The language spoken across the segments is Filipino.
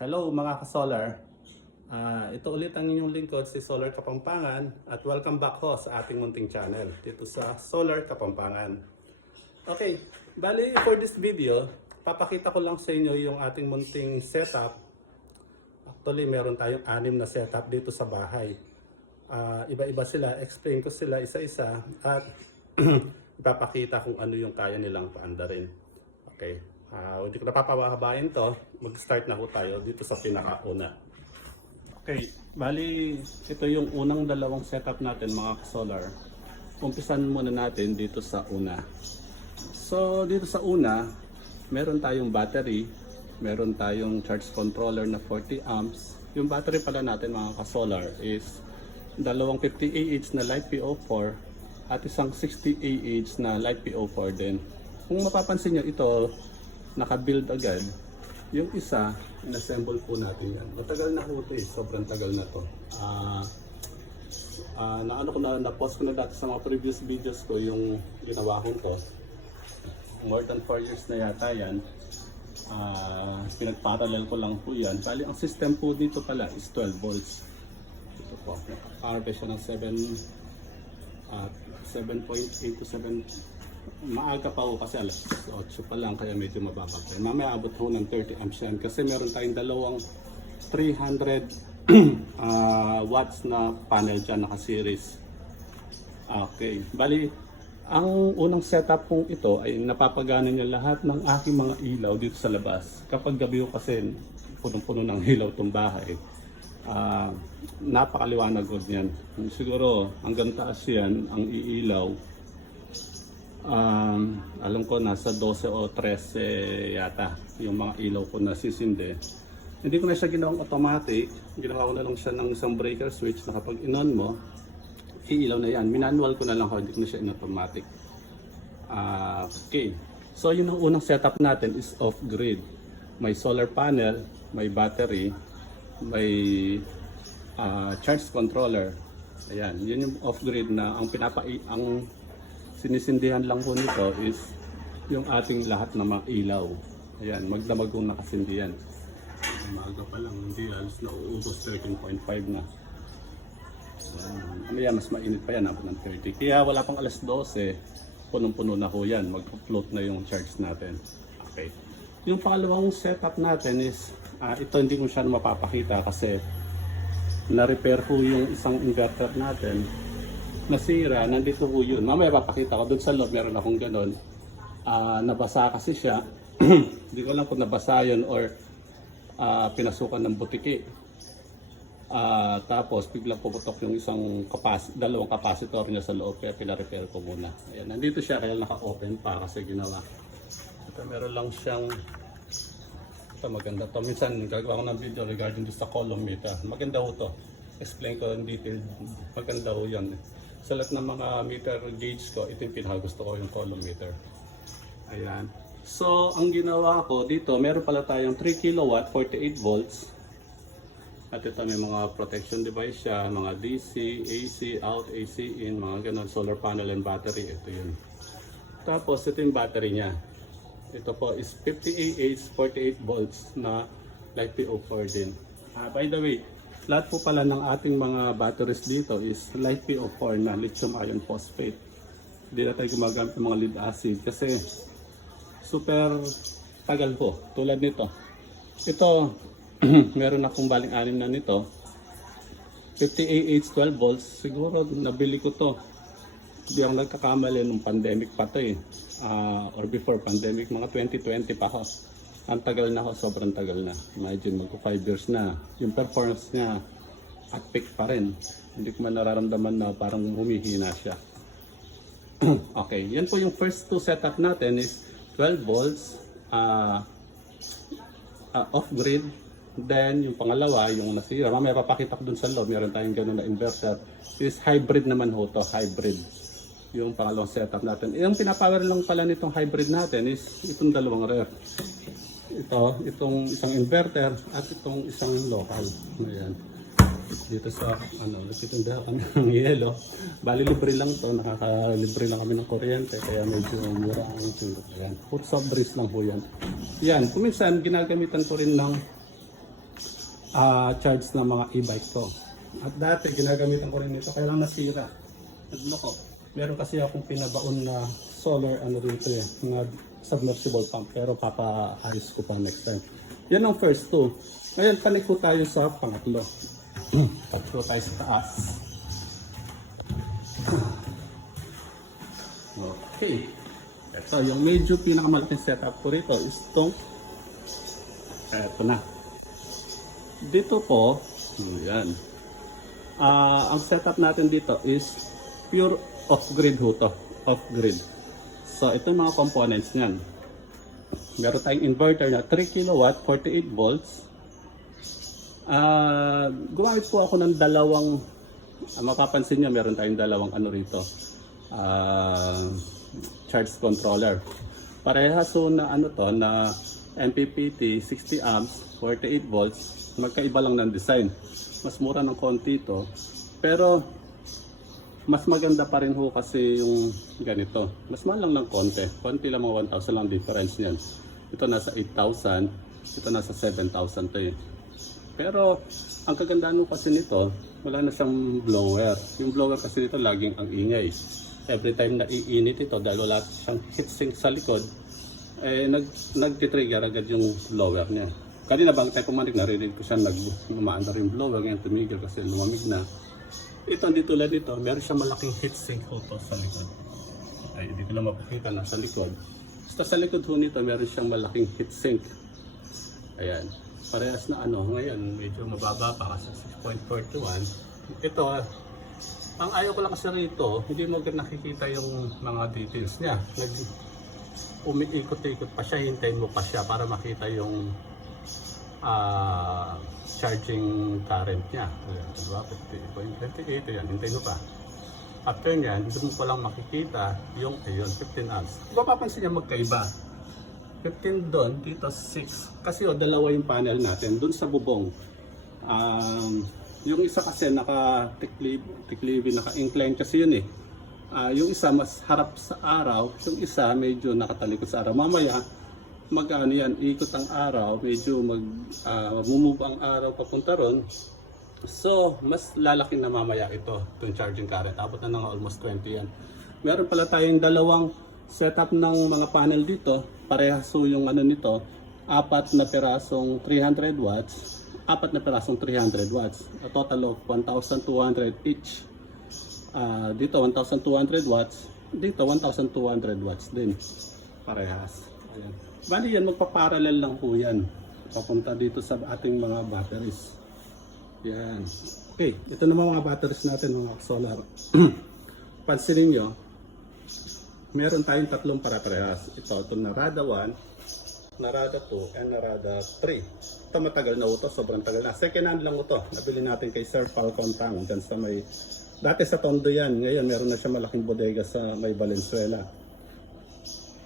Hello mga ka-solar. Ah, ito ulit ang inyong lingkod si Solar Kapampangan at welcome back ho sa ating munting channel dito sa Solar Kapampangan. Okay, bali for this video, papakita ko lang sa inyo yung ating munting setup. Actually, meron tayong anim na setup dito sa bahay. Ah, iba-iba sila, explain ko sila isa-isa at ipapakita kung ano yung kaya nilang paandarin. Okay. Ah, hindi ko napapabahabain to. Mag-start na ho tayo dito sa pinakauna. Okay, bali ito yung unang dalawang setup natin mga solar. Umpisan muna natin dito sa una. So dito sa una, meron tayong battery, meron tayong charge controller na 40 amps. Yung battery pala natin mga ka-solar is dalawang 50 AH na light PO4 at isang 60 AH na light PO4 din. Kung mapapansin nyo ito, naka-build agad. Yung isa, in-assemble po natin yan. Matagal na po eh. Sobrang tagal na to. Ah, ah, na ano ko na, na-post ko na dati sa mga previous videos ko yung ginawa ko to. More than 4 years na yata yan. Ah, pinagparallel ko lang po yan. Bali, ang system po dito pala is 12 volts. Ito po. Power siya ng 7 at 7.8 to 7 maaga pa ho kasi alas 8 pa lang kaya medyo mababa pa. Mamaya abot ho ng 30 amps yan kasi meron tayong dalawang 300 ah, watts na panel dyan naka-series. Okay, bali ang unang setup kong ito ay napapagana niya lahat ng aking mga ilaw dito sa labas. Kapag gabi ho kasi punong-puno ng ilaw itong bahay. Ah, napakaliwanag ko niyan. Siguro hanggang taas yan ang iilaw Um, alam ko nasa 12 o 13 yata yung mga ilaw ko na sisindi. Hindi ko na siya ginawang automatic. Ginawa ko na lang siya ng isang breaker switch na kapag inon mo, iilaw na yan. Minanual ko na lang ako, hindi ko na siya in automatic. Ah, okay. So yun ang unang setup natin is off-grid. May solar panel, may battery, may ah, charge controller. Ayan, yun yung off-grid na ang pinapa ang sinisindihan lang po nito is yung ating lahat na mga ilaw. Ayan, magdamag kong nakasindi yan. Umaga pa lang, hindi alas na uubos 13.5 na. Ayan, mamaya mas mainit pa yan, abot ng 30. Kaya wala pang alas 12, punong-puno na ho yan, mag-float na yung charge natin. Okay. Yung pangalawang setup natin is, ah, ito hindi ko siya mapapakita kasi na-repair ho yung isang inverter natin nasira, nandito po yun. Mamaya papakita ko doon sa loob, meron akong ganun. Ah, nabasa kasi siya. Hindi ko alam kung nabasa yun or ah, pinasukan ng butiki. Ah, tapos biglang puputok yung isang kapas dalawang capacitor niya sa loob kaya pina-repair ko muna. Ayan, nandito siya kaya naka-open pa kasi ginawa. Ito meron lang siyang ito maganda to. Minsan gagawa ko ng video regarding sa column meter. Maganda ho to. Explain ko in detail. Maganda ho yan. Sa lahat ng mga meter gauge ko, ito yung pinakagusto ko yung column meter. Ayan. So, ang ginawa ko dito, meron pala tayong 3 kilowatt, 48 volts. At ito may mga protection device siya, mga DC, AC, out, AC, in, mga ganun, solar panel and battery. Ito yun. Tapos, ito yung battery niya. Ito po is 50 AH 48 volts na light PO4 din. Ah, by the way, lahat po pala ng ating mga batteries dito is light PO4 na lithium iron phosphate. Hindi na tayo gumagamit ng mga lead acid kasi super tagal po tulad nito. Ito, meron akong baling anim na nito. 50 AH 12 volts, siguro nabili ko to hindi ako nagkakamali nung pandemic pa to eh. Ah, or before pandemic, mga 2020 pa ako. Ang tagal na ako, sobrang tagal na. Imagine, magko 5 years na. Yung performance niya, at peak pa rin. Hindi ko man nararamdaman na parang humihina siya. okay, yan po yung first two setup natin is 12 volts, ah ah, off-grid. Then, yung pangalawa, yung nasira. Mamaya papakita ko dun sa loob. Meron tayong ganun na inverter. Is hybrid naman ho to, hybrid yung pangalawang setup natin. Yung pinapower lang pala nitong hybrid natin is itong dalawang ref. Ito, itong isang inverter at itong isang local. Ayan. Dito sa, ano, nagtitinda kami ng yelo. Bali, libre lang to. Nakakalibre lang kami ng kuryente. Kaya medyo mura ang tundok. Ayan. Put soft breeze lang po yan. Yan. Kuminsan, ginagamitan ko rin ng ah, charge ng mga e-bike ko. At dati, ginagamitan ko rin ito, kaya lang nasira. Nagloko. Meron kasi akong pinabaon na solar ano rito eh, na submersible pump, pero papaayos ko pa next time. Yan ang first two. Ngayon, panik ko tayo sa pangatlo. Tatlo tayo sa taas. Okay. Ito, yung medyo pinakamalaking setup ko rito is itong Eto na. Dito po, yan. Ah, ang setup natin dito is pure off-grid ho to. Off-grid. So, ito yung mga components niyan. Meron tayong inverter na 3 kW, 48 volts. Ah, gumamit po ako ng dalawang ah, mapapansin niyo meron tayong dalawang ano rito. Ah, charge controller. Parehas so na ano to na MPPT 60 amps, 48 volts. Magkaiba lang ng design. Mas mura ng konti to. Pero mas maganda pa rin ho kasi yung ganito. Mas mahal lang ng konti. Konti lang mga 1,000 lang difference niyan. Ito nasa 8,000. Ito nasa 7,000 to eh. Pero ang kagandahan mo kasi nito, wala na siyang blower. Yung blower kasi nito laging ang ingay. Every time na iinit ito dahil wala siyang heatsink sa likod, eh nag nag-trigger agad yung blower niya. Kanina bang tayo pumanik, narinig ko siya nag umaandar yung blower, ngayon tumigil kasi lumamig na. Ito, hindi tulad nito, meron siyang malaking heatsink ho to sa likod. Ay, ko na mapakita na sa likod. Basta sa likod ho nito, meron siyang malaking heatsink. Ayan. Parehas na ano, ngayon medyo mababa pa kasi 6.41. Ito, ang ayaw ko lang kasi rito, hindi mo nakikita yung mga details niya. Nag, umiikot-ikot pa siya, hintayin mo pa siya para makita yung ah, charging current niya. Diba? 50.28, ayan, hintayin mo pa. After nyan, dito mo pa lang makikita yung ayun, 15 amps. Diba papansin niya magkaiba? 15 doon, dito 6. Kasi o, dalawa yung panel natin. Doon sa bubong. Um, yung isa kasi naka-tiklib, tiklibi, naka-incline kasi yun eh. Ah, yung isa mas harap sa araw, yung isa medyo nakatalikod sa araw. Mamaya, mag ano yan, ikot ang araw, medyo mag uh, move ang araw papunta ron. So, mas lalaki na mamaya ito, itong charging current. Abot na ng almost 20 yan. Meron pala tayong dalawang setup ng mga panel dito. Parehas so yung ano nito, apat na pirasong 300 watts, apat na pirasong 300 watts. A total of 1,200 each. Ah, dito 1,200 watts, dito 1,200 watts din. Parehas. Ayan. Bali yan, magpa-parallel lang po yan. Papunta dito sa ating mga batteries. Yan. Okay, ito naman mga batteries natin, mga solar. Pansinin nyo, meron tayong tatlong para-parehas. Ito, itong Narada 1, Narada 2, and Narada 3. Ito matagal na ito, sobrang tagal na. Second hand lang ito. Nabili natin kay Sir Falcon Tang, dyan sa may... Dati sa Tondo yan, ngayon meron na siya malaking bodega sa may Valenzuela.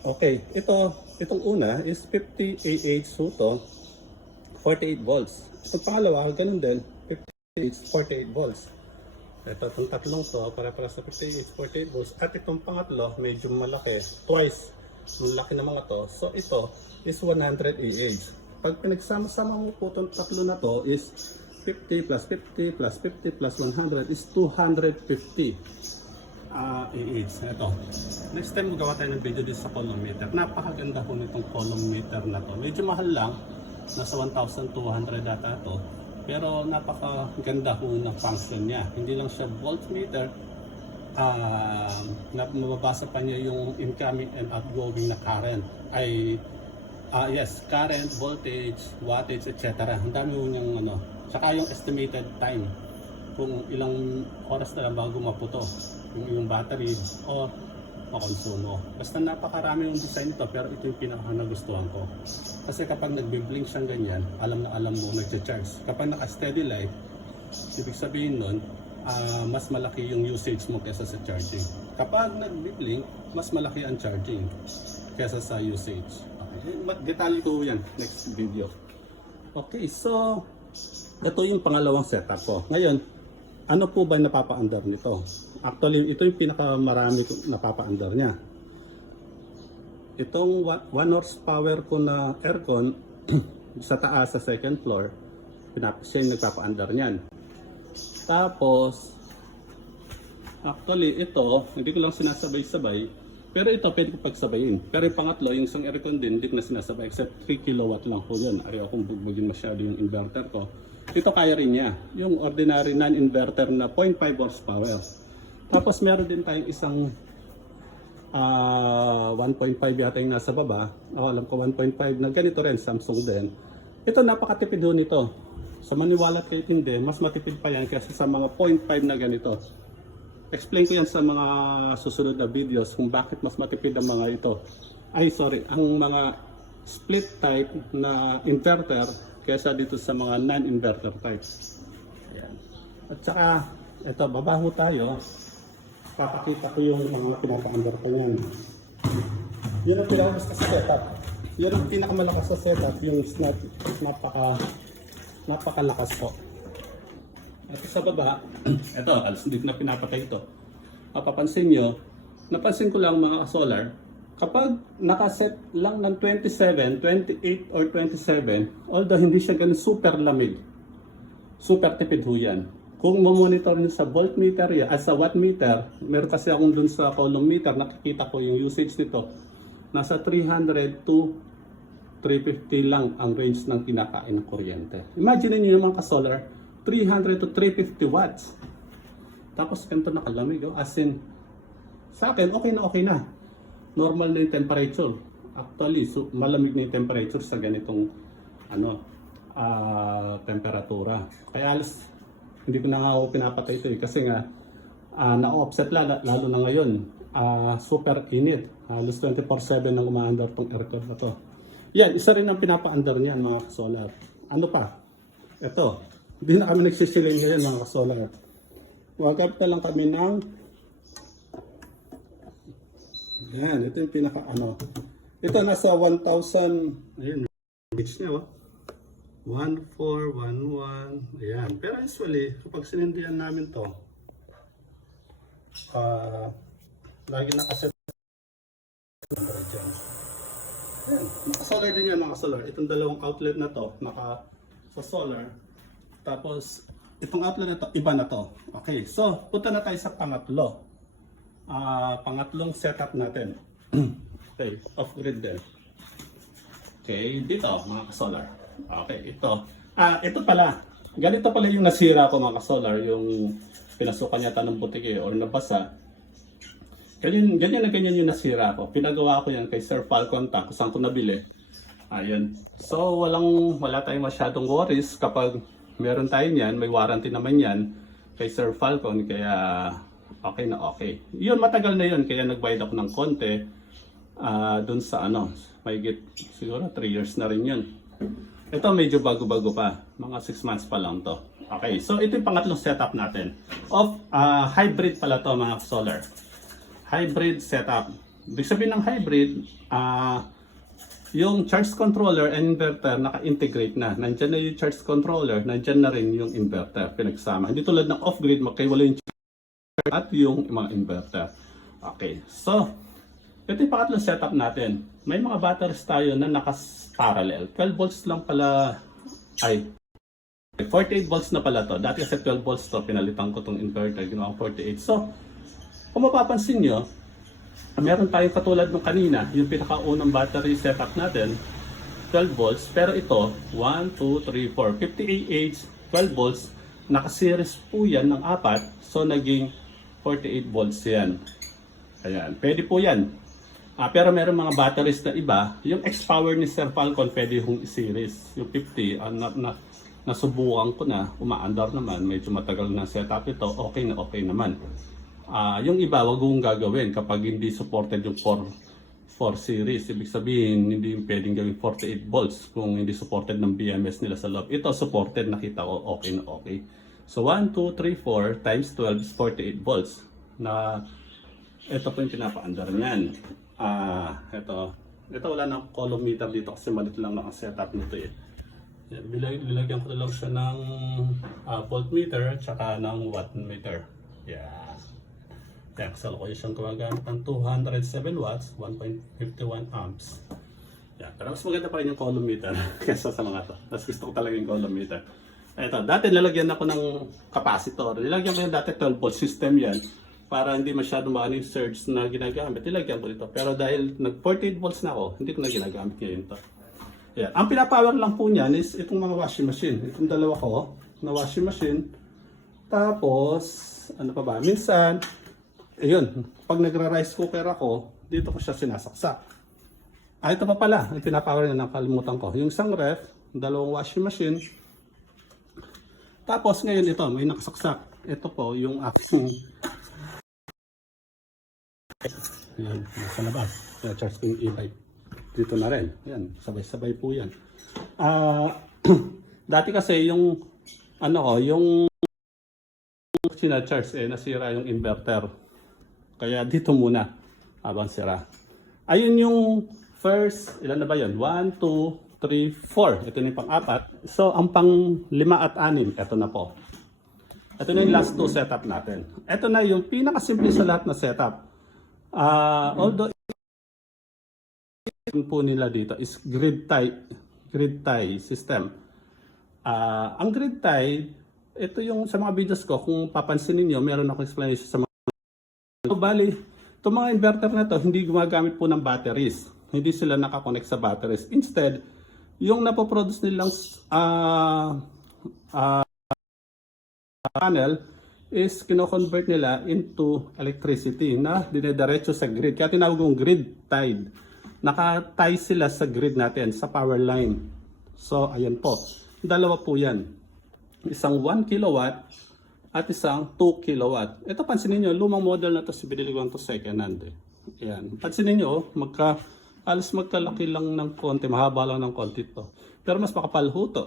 Okay, ito, itong una is 50 AH Suto, 48 volts. Itong pangalawa, ganun din, 58, 48 volts. Ito, itong tatlong to, para para sa 58, 48 volts. At itong pangatlo, medyo malaki, twice. Ang laki ng mga to. So ito is 100 AH. Pag pinagsama-sama mo po itong tatlo na to is 50 plus 50 plus 50 plus 100 is 250 ah AH. Ito. Next time magawa tayo ng video dito sa column meter. Napakaganda po nitong column meter na to. Medyo mahal lang. Nasa 1,200 data to. Pero napakaganda po ng function niya. Hindi lang siya voltmeter. Na mababasa pa niya yung incoming and outgoing na current. Ay Ah, yes, current, voltage, wattage, etc. Ang dami mo niyang ano. Tsaka yung estimated time. Kung ilang oras na lang bago maputo yung, yung battery o makonsumo. Basta napakarami yung design ito pero ito yung pinaka ko. Kasi kapag nagbi-blink siyang ganyan, alam na alam mo nagcha-charge. Kapag naka-steady light, ibig sabihin nun, ah, mas malaki yung usage mo kesa sa charging. Kapag nagbi-blink, mas malaki ang charging kesa sa usage. Okay, detalye ko yan next video. Okay, so ito yung pangalawang setup ko. Ngayon, ano po ba yung napapa-under nito? Actually, ito yung pinakamarami kong napapa-under niya. Itong 1 horsepower ko na aircon sa taas sa second floor, siya yung nagpapa-under niyan. Tapos, actually ito, hindi ko lang sinasabay-sabay, pero ito pwede ko pagsabayin. Pero yung pangatlo, yung isang aircon din, hindi ko na sinasabay, except 3 kilowatt lang po yun. Ayaw kong bugbugin masyado yung inverter ko. Ito kaya rin niya, yung ordinary non-inverter na 0.5 horsepower. Tapos meron din tayong isang ah 1.5 yata yung nasa baba. Ako alam ko 1.5 na ganito rin, Samsung din. Ito napakatipid ho nito. Sa maniwala kayo hindi, mas matipid pa yan kasi sa mga 0.5 na ganito. Explain ko yan sa mga susunod na videos kung bakit mas matipid ang mga ito. Ay sorry, ang mga split type na inverter kaysa dito sa mga non-inverter types. Ayan. At saka, ito, babaho tayo papakita ko yung mga pinaka-under ko niyan. Yun ang pinakamas sa setup. Yun ang pinakamalakas sa setup, yung snap, napaka, napakalakas po. At sa baba, ito, alas hindi na pinapatay ito. Mapapansin nyo, napansin ko lang mga solar, kapag nakaset lang ng 27, 28 or 27, although hindi siya ganun super lamig, super tipid ho yan. Kung mamonitor niyo sa voltmeter at sa wattmeter, meron kasi akong dun sa column meter, nakikita ko yung usage nito. Nasa 300 to 350 lang ang range ng kinakain ng kuryente. Imagine niyo yung mga ka-solar, 300 to 350 watts. Tapos ganito nakalamig, oh. as in, sa akin, okay na okay na. Normal na yung temperature. Actually, so, malamig na yung temperature sa ganitong ano, ah, temperatura. Kaya alas, hindi ko na nga ako pinapatay ito eh. Kasi nga, ah, na-offset lalo, lalo na ngayon. ah, super init. Halos 24-7 nang umaandar tong aircon na to. Yan, isa rin ang pinapa-under niyan mga solar. Ano pa? Ito, hindi na kami nagsisiling ngayon mga solar. Wagap na lang kami ng yan, ito yung pinaka ano. Ito nasa 1,000 ayun, gauge niya oh. 1411. Ayan. Pero usually, kapag sinindihan namin to, ah, lagi nakaset number dyan. Ayan. Naka-solar din yan mga solar. Itong dalawang outlet na to, naka sa solar. Tapos, itong outlet na to, iba na to. Okay, so, punta na tayo sa pangatlo. Ah, pangatlong setup natin. okay, off-grid din. Okay, dito mga solar. Okay, ito. Ah, ito pala. Ganito pala yung nasira ko mga solar, yung pinasukan yata ng butike or nabasa. Ganyan, ganyan na ganyan yung nasira ko. Pinagawa ko yan kay Sir Falcon Ta, kung saan ko nabili. Ayun. So, walang, wala tayong masyadong worries kapag meron tayo niyan, may warranty naman yan kay Sir Falcon, kaya okay na okay. Yun, matagal na yun, kaya nagbayad ako ng konti ah dun sa ano, may git siguro 3 years na rin yun. Ito medyo bago-bago pa, mga 6 months pa lang to. Okay, so ito yung pangatlong setup natin. Of ah, hybrid pala to mga solar. Hybrid setup. Ibig sabihin ng hybrid, ah yung charge controller and inverter naka-integrate na. Nandyan na yung charge controller, nandyan na rin yung inverter pinagsama. Hindi tulad ng off-grid, magkaiwala yung at yung mga inverter. Okay, so ito yung pangatlong setup natin. May mga batteries tayo na nakas-parallel. 12 volts lang pala, ay, 48 volts na pala to. Dati kasi 12 volts to, pinalitan ko tong inverter, ginawa ko 48. So, kung mapapansin nyo, meron tayong katulad ng kanina, yung pinakaunang battery setup natin, 12 volts, pero ito, 1, 2, 3, 4, 50 AH, 12 volts, nakaseries po yan ng apat, so naging 48 volts yan. Ayan, pwede po yan. Ah, pero meron mga batteries na iba, yung X-Power ni Sir Falcon pwede yung i-series. Yung 50, ah, na, na, nasubukan ko na, umaandar naman, medyo matagal na setup ito, okay na okay naman. Ah, yung iba, wag mong gagawin kapag hindi supported yung 4, 4 series. Ibig sabihin, hindi pwedeng gawin 48 volts kung hindi supported ng BMS nila sa loob. Ito supported, nakita ko, okay na okay. So 1, 2, 3, 4 times 12 is 48 volts. Na ito po yung pinapaandar niyan. Ah, ito. Ito wala nang column meter dito kasi malit lang ang setup nito eh. Yan, Nilag, nilagyan ko lang siya ng ah, voltmeter at saka ng wattmeter. Yeah. Kaya kasalukuyan siyang gumagamit ng 207 watts, 1.51 amps. Yeah, pero mas maganda pa rin yung column meter kaysa sa mga to. Mas gusto ko talaga yung column meter. Ito, dati nalagyan ako ng capacitor. Nilagyan ko yung dati 12 volt system yan para hindi masyado maano yung surge na ginagamit. Nilagyan ko dito. Pero dahil nag 48 volts na ako, hindi ko na ginagamit ngayon to. Yan. Ang pinapower lang po niyan is itong mga washing machine. Itong dalawa ko na washing machine. Tapos, ano pa ba? Minsan, ayun, pag nagra-rice cooker ako, dito ko siya sinasaksak. Ah, ito pa pala, ang pinapower na nakalimutan ko. Yung isang ref, dalawang washing machine. Tapos ngayon ito, may nakasaksak. Ito po yung aking Yan, nasa labas. Na-charge ko yung e-bike. Dito na rin. Yan, sabay-sabay po yan. Ah, dati kasi yung ano ko, yung sina-charge eh, nasira yung inverter. Kaya dito muna habang sira. Ayun yung first, ilan na ba yun? 1, 2, 3, 4. Ito na yung pang-apat. So, ang pang-5 at 6, ito na po. Ito na yung last two setup natin. Ito na yung pinakasimple sa lahat na setup. Ah, although po nila dito is grid tie grid tie system. Ah, ang grid tie, ito yung sa mga videos ko, kung papansin niyo, meron ako explanation sa mga So, bali, itong mga inverter na to, hindi gumagamit po ng batteries. Hindi sila nakakonect sa batteries. Instead, yung napoproduce nilang ah ah, panel is kino-convert nila into electricity na dinediretso sa grid. Kaya tinawag kong grid tied. Naka-tie sila sa grid natin, sa power line. So, ayan po. Dalawa po yan. Isang 1 kilowatt at isang 2 kilowatt. Ito pansinin nyo, lumang model na to si binili ko to second hand. Eh. Ayan. Pansinin nyo, magka, alas magkalaki lang ng konti, mahaba lang ng konti to. Pero mas makapal ho to.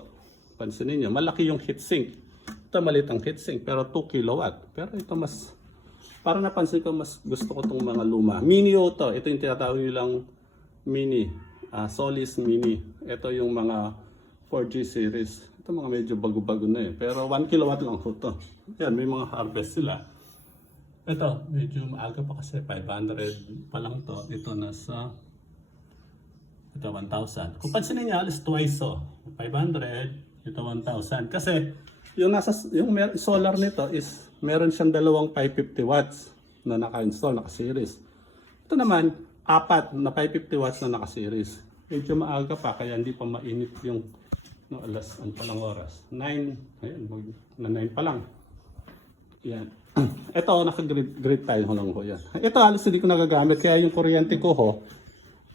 Pansinin nyo, malaki yung heatsink. Ito maliit ang heatsink, pero 2 kilowatt. Pero ito mas, parang napansin ko, mas gusto ko itong mga luma. Mini o to. Ito yung tinatawag nilang mini. ah Solis mini. Ito yung mga 4G series. Ito mga medyo bago-bago na eh. Pero 1 kilowatt lang ho to. Yan, may mga harvest sila. Ito, medyo maaga pa kasi 500 pa lang to. Ito nasa ito 1,000. Kung pansinin niyo, alas twice so. 500, ito 1,000. Kasi yung nasa yung solar nito is meron siyang dalawang 550 watts na naka-install, naka-series. Ito naman, apat na 550 watts na naka-series. Medyo maaga pa kaya hindi pa mainit yung no, alas ano pa lang oras. 9, ayun, mag, na 9 pa lang. Yan. Ito, naka-grid grid tile ko lang ko yan. Ito, halos hindi ko nagagamit. Kaya yung kuryente ko ho,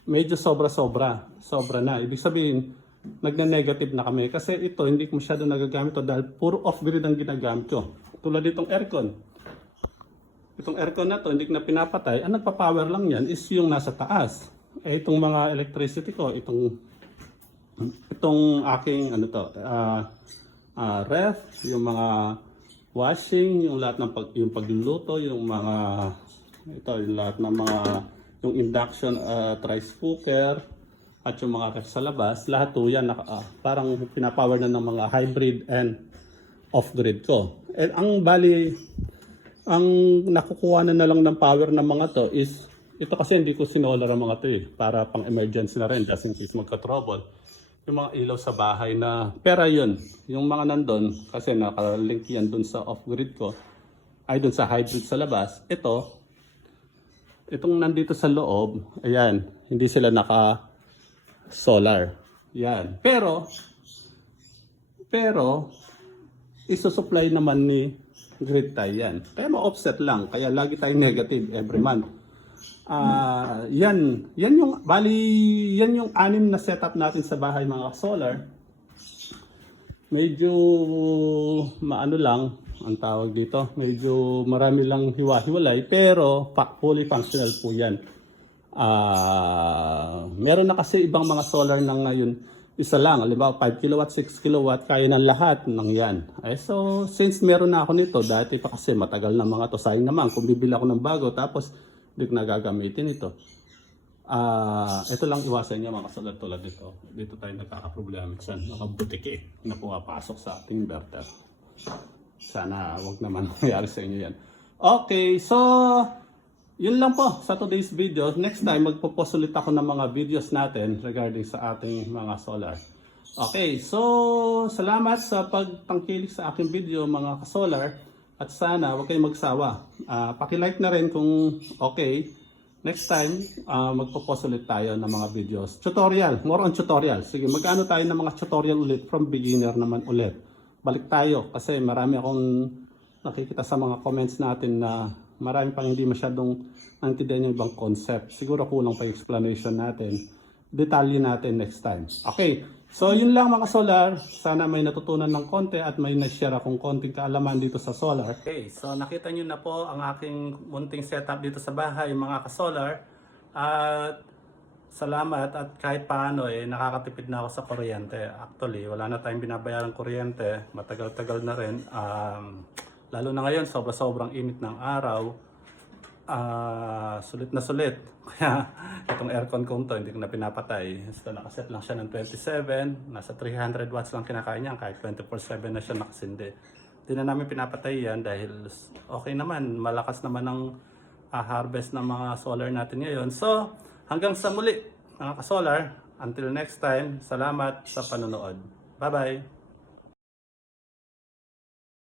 medyo sobra-sobra. Sobra na. Ibig sabihin, nagna-negative na kami. Kasi ito, hindi ko masyado nagagamit to dahil puro off-grid ang ginagamit ko. Tulad itong aircon. Itong aircon na to, hindi ko na pinapatay. Ang nagpa-power lang yan is yung nasa taas. Eh, itong mga electricity ko, itong itong aking ano to, ah ah, ref, yung mga washing, yung lahat ng pag, yung pagluluto, yung mga ito, yung lahat ng mga yung induction at rice cooker at yung mga ref sa labas, lahat po yan naka, ah, parang pinapower na ng mga hybrid and off-grid ko. And ang bali, ang nakukuha na, na lang ng power ng mga to is, ito kasi hindi ko sinolar ang mga to eh, para pang emergency na rin, just in case magka-trouble. Yung mga ilaw sa bahay na, pera yun, yung mga nandun, kasi nakalink yan dun sa off-grid ko, ay dun sa hybrid sa labas, ito, itong nandito sa loob, ayan, hindi sila naka solar. Yan. Pero, pero, isusupply naman ni grid tie yan. Kaya ma-offset lang. Kaya lagi tayong negative every month. Ah, yan, yan yung bali yan yung anim na setup natin sa bahay mga solar. Medyo maano lang ang tawag dito. Medyo marami lang hiwa-hiwalay pero fully functional po yan. Ah, meron na kasi ibang mga solar na ngayon isa lang, halimbawa 5 kilowatt, 6 kilowatt, kaya ng lahat ng yan. Eh, so, since meron na ako nito, dati pa kasi matagal na mga to, sayang naman kung bibili ako ng bago, tapos hindi ko nagagamitin ito. Ah, ito lang iwasan niya mga kasalat tulad dito. Dito tayo nagkakaproblema minsan, mga butiki na pumapasok sa ating inverter. Sana wag naman mangyari sa inyo yan. Okay, so yun lang po sa today's video. Next time, magpo-post ulit ako ng mga videos natin regarding sa ating mga solar. Okay, so salamat sa pagtangkilik sa aking video mga kasolar at sana huwag kayong magsawa. Ah, paki-like na rin kung okay. Next time, ah, magpo-post ulit tayo ng mga videos. Tutorial, more on tutorial. Sige, magkano tayo ng mga tutorial ulit from beginner naman ulit. Balik tayo kasi marami akong nakikita sa mga comments natin na marami pang hindi masyadong naintindihan yung ibang concept. Siguro kulang pa explanation natin. Detalye natin next time. Okay, so yun lang mga solar. Sana may natutunan ng konti at may na-share akong konting kaalaman dito sa solar. Okay, so nakita nyo na po ang aking munting setup dito sa bahay mga ka-solar. At salamat at kahit paano eh nakakatipid na ako sa kuryente. Actually, wala na tayong binabayarang kuryente. Matagal-tagal na rin. Um, lalo na ngayon, sobra-sobrang init ng araw. Ah, sulit na sulit. Kaya itong aircon kong to, hindi ko na pinapatay. So nakaset lang siya ng 27. Nasa 300 watts lang kinakain niya. Kahit 24-7 na siya nakasindi. Hindi na namin pinapatay yan dahil okay naman. Malakas naman ang ah, harvest ng mga solar natin ngayon. So, hanggang sa muli, mga ka-solar. Until next time, salamat sa panonood. Bye-bye!